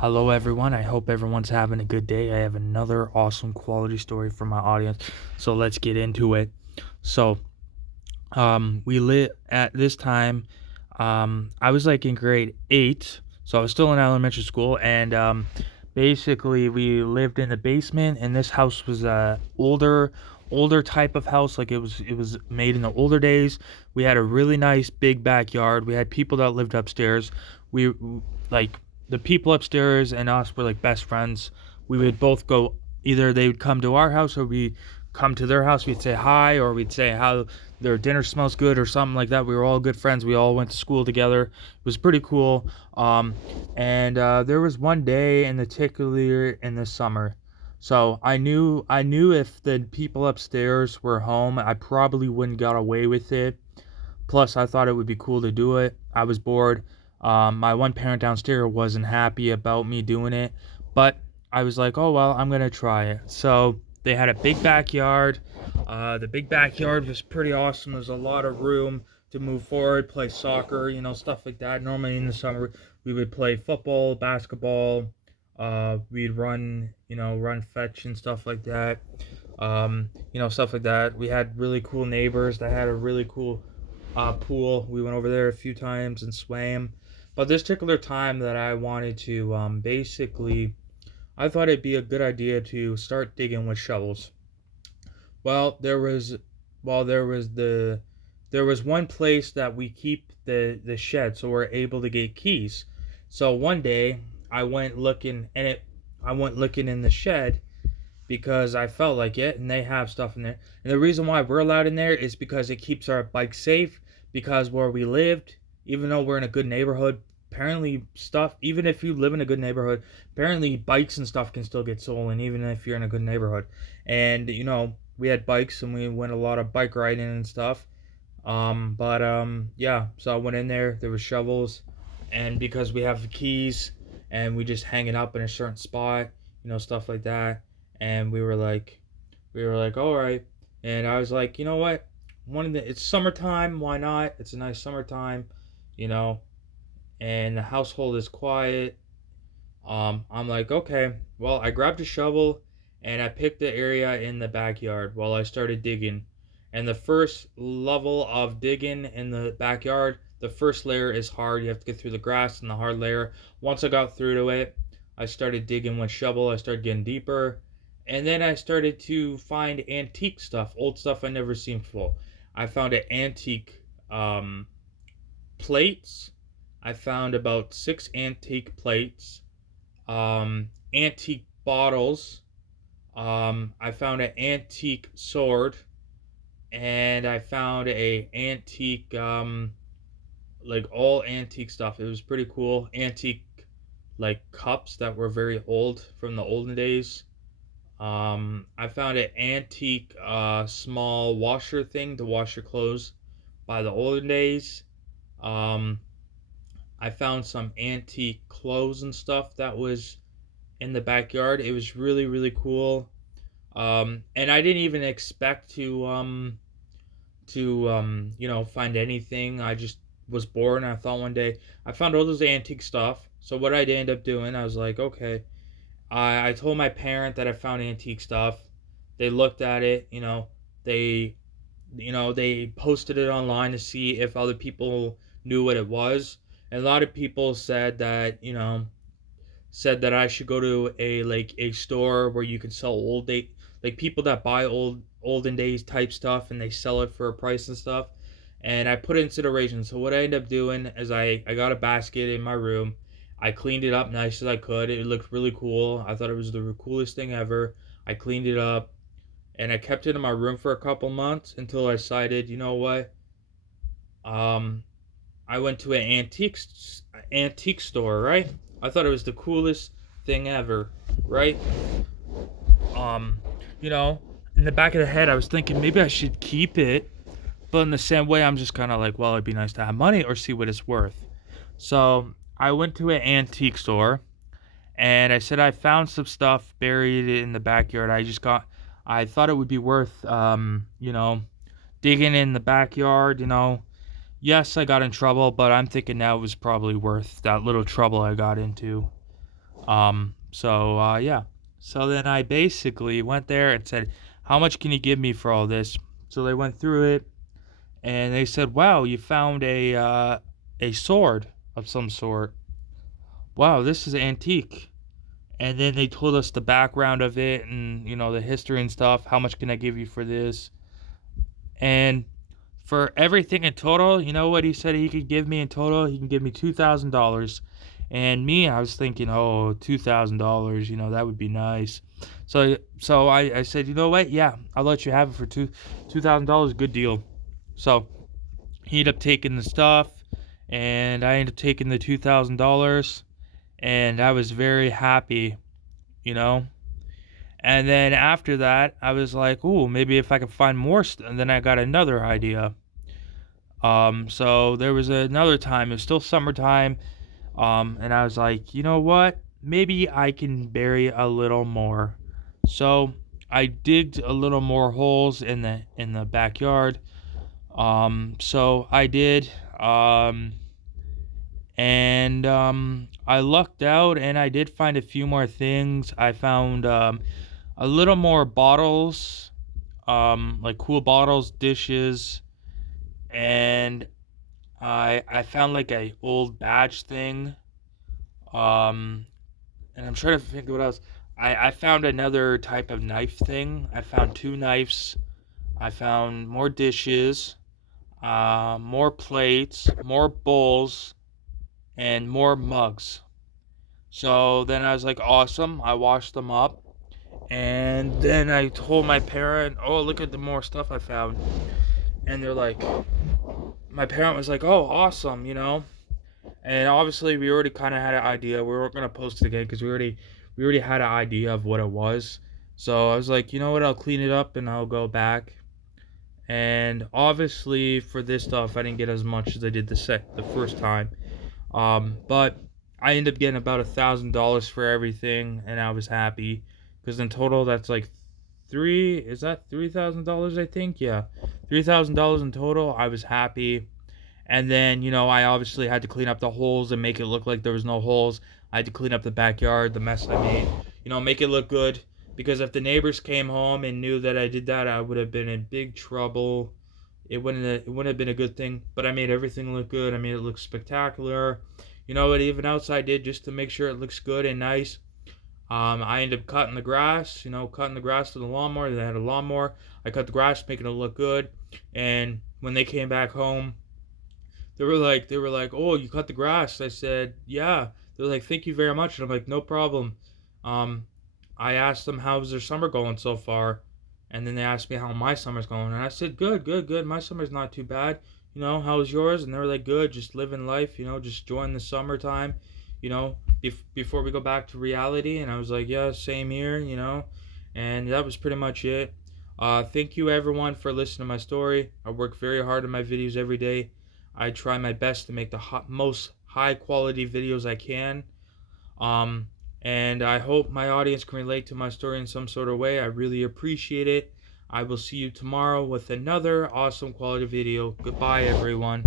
Hello, everyone. I hope everyone's having a good day. I have another awesome quality story for my audience. So let's get into it. So, we lit at this time. I was like in grade eight, so I was still in elementary school, and basically we lived in the basement. And this house was a older type of house. Like it was made in the older days. We had a really nice big backyard. We had people that lived upstairs. We like the people upstairs and us were like best friends. We would both go, either they would come to our house or we come to their house. We'd say hi, or we'd say how their dinner smells good or something like that. We were all good friends. We all went to school together. It was pretty cool. And there was one day in particular in the summer. So I knew if the people upstairs were home, I probably wouldn't got away with it. Plus, I thought it would be cool to do it. I was bored. My one parent downstairs wasn't happy about me doing it, but I was like, oh well, I'm gonna try it. So they had a big backyard. The big backyard was pretty awesome. There's a lot of room to move forward, play soccer, stuff like that. Normally in the summer, we would play football, basketball. We'd run fetch and stuff like that. Stuff like that. We had really cool neighbors that had a really cool pool. We went over there a few times and swam. But this particular time that I wanted to basically, I thought it'd be a good idea to start digging with shovels. Well, there was one place that we keep the shed, so we're able to get keys. So one day I went looking and it I went looking in the shed because I felt like it, and they have stuff in there. And the reason why we're allowed in there is because it keeps our bikes safe. Because where we lived, even though we're in a good neighborhood, apparently stuff, even if you live in a good neighborhood, apparently bikes and stuff can still get stolen, even if you're in a good neighborhood. And we had bikes and we went a lot of bike riding and stuff. But yeah, so I went in there. There were shovels, and because we have the keys, and we just hang it up in a certain spot, stuff like that. And we were like, all right. And I was like, you know what? It's summertime. Why not? It's a nice summertime, you know. And the household is quiet. I'm like, okay. Well, I grabbed a shovel and I picked the area in the backyard while I started digging. And the first level of digging in the backyard, the first layer is hard. You have to get through the grass and the hard layer. Once I got through to it, I started digging with shovel. I started getting deeper. And then I started to find antique stuff, old stuff I never seen before. I found an antique plates. I found about six antique plates, antique bottles. I found an antique sword, and I found a antique, like all antique stuff. It was pretty cool. Antique like cups that were very old from the olden days. I found an antique small washer thing to wash your clothes by the olden days. Um, I found some antique clothes and stuff that was in the backyard. It was really, really cool. And I didn't even expect to find anything. I just was bored, and I thought one day I found all this antique stuff. So what I ended up doing, I was like, okay. I told my parent that I found antique stuff. They looked at it. They they posted it online to see if other people knew what it was. And a lot of people said that I should go to a store where you can sell old date, like people that buy olden days type stuff and they sell it for a price and stuff. And I put it in consideration. So what I ended up doing is I got a basket in my room. I cleaned it up nice as I could. It looked really cool. I thought it was the coolest thing ever. I cleaned it up and I kept it in my room for a couple months until I decided, you know what? Um, I went to an antique store, right? I thought it was the coolest thing ever, right? Um, you know, in the back of the head, I was thinking maybe I should keep it, but in the same way, I'm just kind of like, well, it'd be nice to have money or see what it's worth. So I went to an antique store and I said I found some stuff buried in the backyard. I thought it would be worth, digging in the backyard. Yes, I got in trouble, but I'm thinking now it was probably worth that little trouble I got into. Yeah. So then I basically went there and said, "How much can you give me for all this?" So they went through it and they said, "Wow, you found a sword of some sort. Wow, this is antique." And then they told us the background of it and, the history and stuff. How much can I give you for this? And for everything in total, you know what he said he could give me in total? He can give me $2,000. And me, I was thinking, oh, $2,000, that would be nice. So I said, you know what? Yeah, I'll let you have it for $2,000. Good deal. So he ended up taking the stuff, and I ended up taking the $2,000, and I was very happy, you know. And then after that, I was like, ooh, maybe if I could find more and then I got another idea. So there was another time, it was still summertime, and I was like, you know what? Maybe I can bury a little more. So I digged a little more holes in the backyard. So I did, and I lucked out, and I did find a few more things. I found a little more bottles, like cool bottles, dishes, and I found like a old badge thing. Um, and I'm trying to think of what else. I found another type of knife thing. I found two knives. I found more dishes, more plates, more bowls, and more mugs. So then I was like, awesome. I washed them up. And then I told my parent, oh, look at the more stuff I found. And they're like, my parent was like, oh, awesome. And obviously we already kind of had an idea. We weren't going to post it again because we already had an idea of what it was. So I was like, you know what, I'll clean it up and I'll go back. And obviously for this stuff, I didn't get as much as I did the first time. But I ended up getting about $1,000 for everything, and I was happy because in total that's like $3,000? I think, yeah, $3,000 in total. I was happy, and then I obviously had to clean up the holes and make it look like there was no holes. I had to clean up the backyard, the mess I made, make it look good. Because if the neighbors came home and knew that I did that, I would have been in big trouble. It wouldn't have been a good thing. But I made everything look good. I made it look spectacular. You know what? Even outside did just to make sure it looks good and nice. I ended up cutting the grass. Cutting the grass with a lawnmower. They had a lawnmower. I cut the grass, making it look good. And when they came back home, they were like, "Oh, you cut the grass?" I said, "Yeah." They're like, "Thank you very much." And I'm like, "No problem." Um, I asked them how's their summer going so far, and then they asked me how my summer's going, and I said, "Good, good, good. My summer's not too bad. How's yours?" And they were like, "Good, just living life. Just enjoying the summertime. Before we go back to reality." And I was like, "Yeah, same here." And that was pretty much it. Thank you everyone for listening to my story. I work very hard on my videos every day. I try my best to make the most high quality videos I can. Um, and I hope my audience can relate to my story in some sort of way. I really appreciate it. I will see you tomorrow with another awesome quality video. Goodbye, everyone.